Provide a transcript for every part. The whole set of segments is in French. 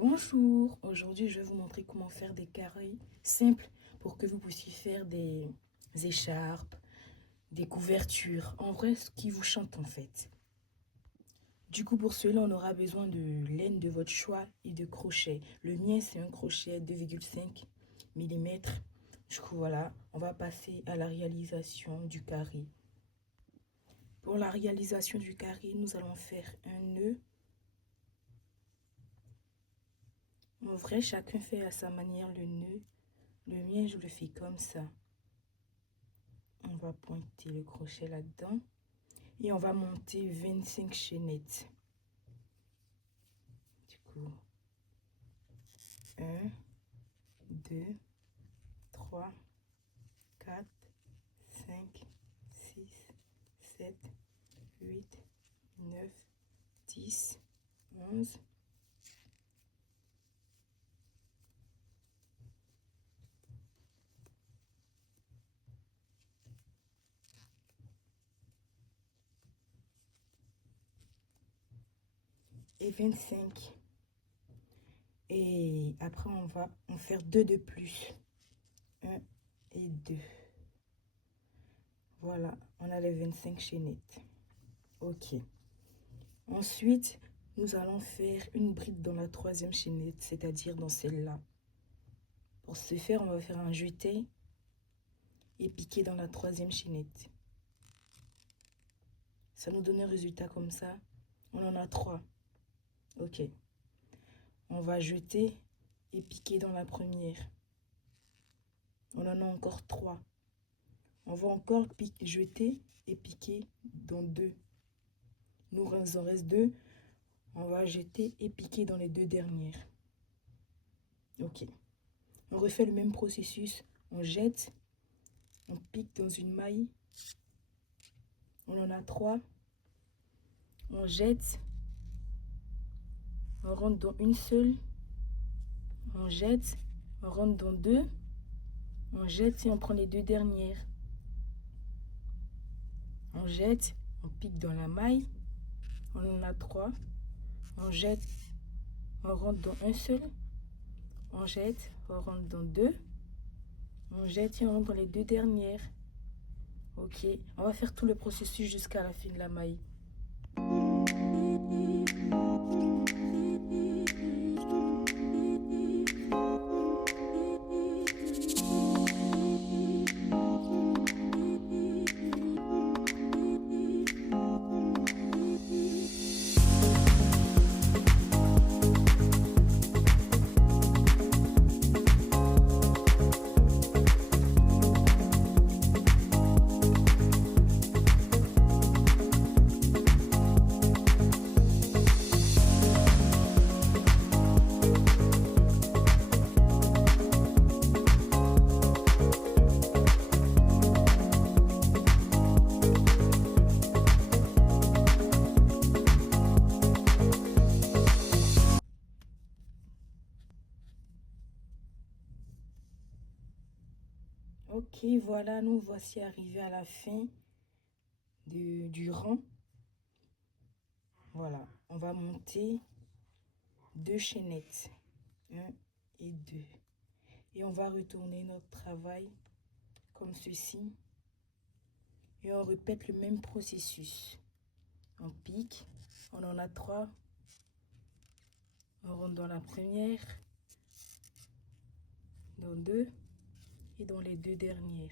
Bonjour, aujourd'hui je vais vous montrer comment faire des carrés simples pour que vous puissiez faire des écharpes, des couvertures, en vrai ce qui vous chante en fait. Du coup pour cela on aura besoin de laine de votre choix et de crochet. Le mien c'est un crochet 2,5 mm. Du coup voilà, on va passer à la réalisation du carré. Pour la réalisation du carré, nous allons faire un nœud. En vrai, chacun fait à sa manière le nœud. Le mien, je le fais comme ça. On va pointer le crochet là-dedans. Et on va monter 25 chaînettes. Du coup, 1, 2, 3, 4, 5, 6, 7, 8, 9, 10, 11. Et 25. Et après, on va en faire 2 de plus. 1 et 2. Voilà, on a les 25 chaînettes. Ok. Ensuite, nous allons faire une bride dans la troisième chaînette, c'est-à-dire dans celle-là. Pour ce faire, on va faire un jeté et piquer dans la troisième chaînette. Ça nous donne un résultat comme ça. On en a 3. Ok. On va jeter et piquer dans la première. On en a encore 3. On va encore jeter et piquer dans 2. Nous en reste 2. On va jeter et piquer dans les 2 dernières. Ok. On refait le même processus. On jette, on pique dans une maille. On en a 3. On jette, on rentre dans une seule. On jette, on rentre dans 2. On jette et on prend les 2 dernières. On jette, on pique dans la maille. On en a 3. On jette, on rentre dans un seul. On jette, on rentre dans 2. On jette et on rentre dans les 2 dernières. Ok, on va faire tout le processus jusqu'à la fin de la maille. Ok, voilà, nous voici arrivés à la fin du rang. Voilà, on va monter 2 chaînettes. 1 et 2. Et on va retourner notre travail comme ceci. Et on répète le même processus. On pique, on en a 3. On rentre dans la première, dans 2 et dans les 2 dernières.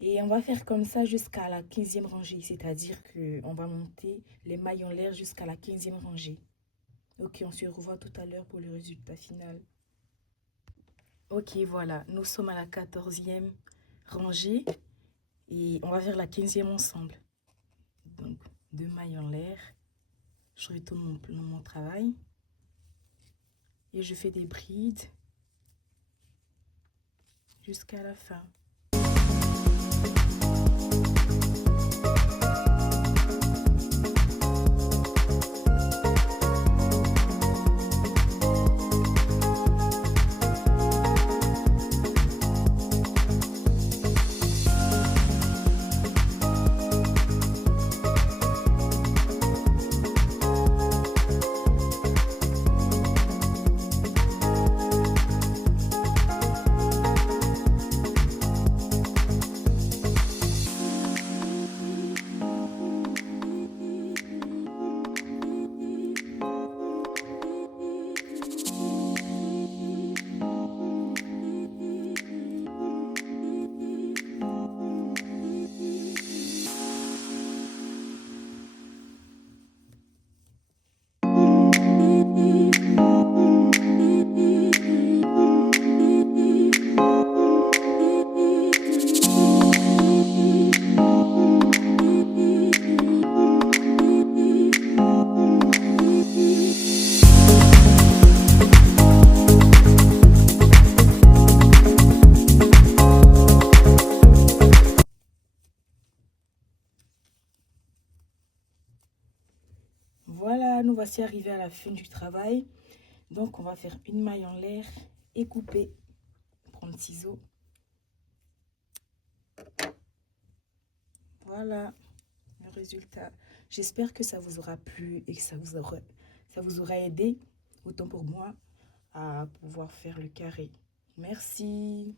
Et on va faire comme ça jusqu'à la 15e rangée, c'est-à-dire qu'on va monter les mailles en l'air jusqu'à la 15e rangée. Ok, on se revoit tout à l'heure pour le résultat final. Ok, voilà, nous sommes à la 14e rangée et on va faire la 15e ensemble. Donc, 2 mailles en l'air Je retourne dans mon travail et je fais des brides jusqu'à la fin. Voilà, nous voici arrivés à la fin du travail. Donc, on va faire une maille en l'air et couper. Prendre le ciseau. Voilà le résultat. J'espère que ça vous aura plu et que ça vous aura aidé, autant pour moi, à pouvoir faire le carré. Merci.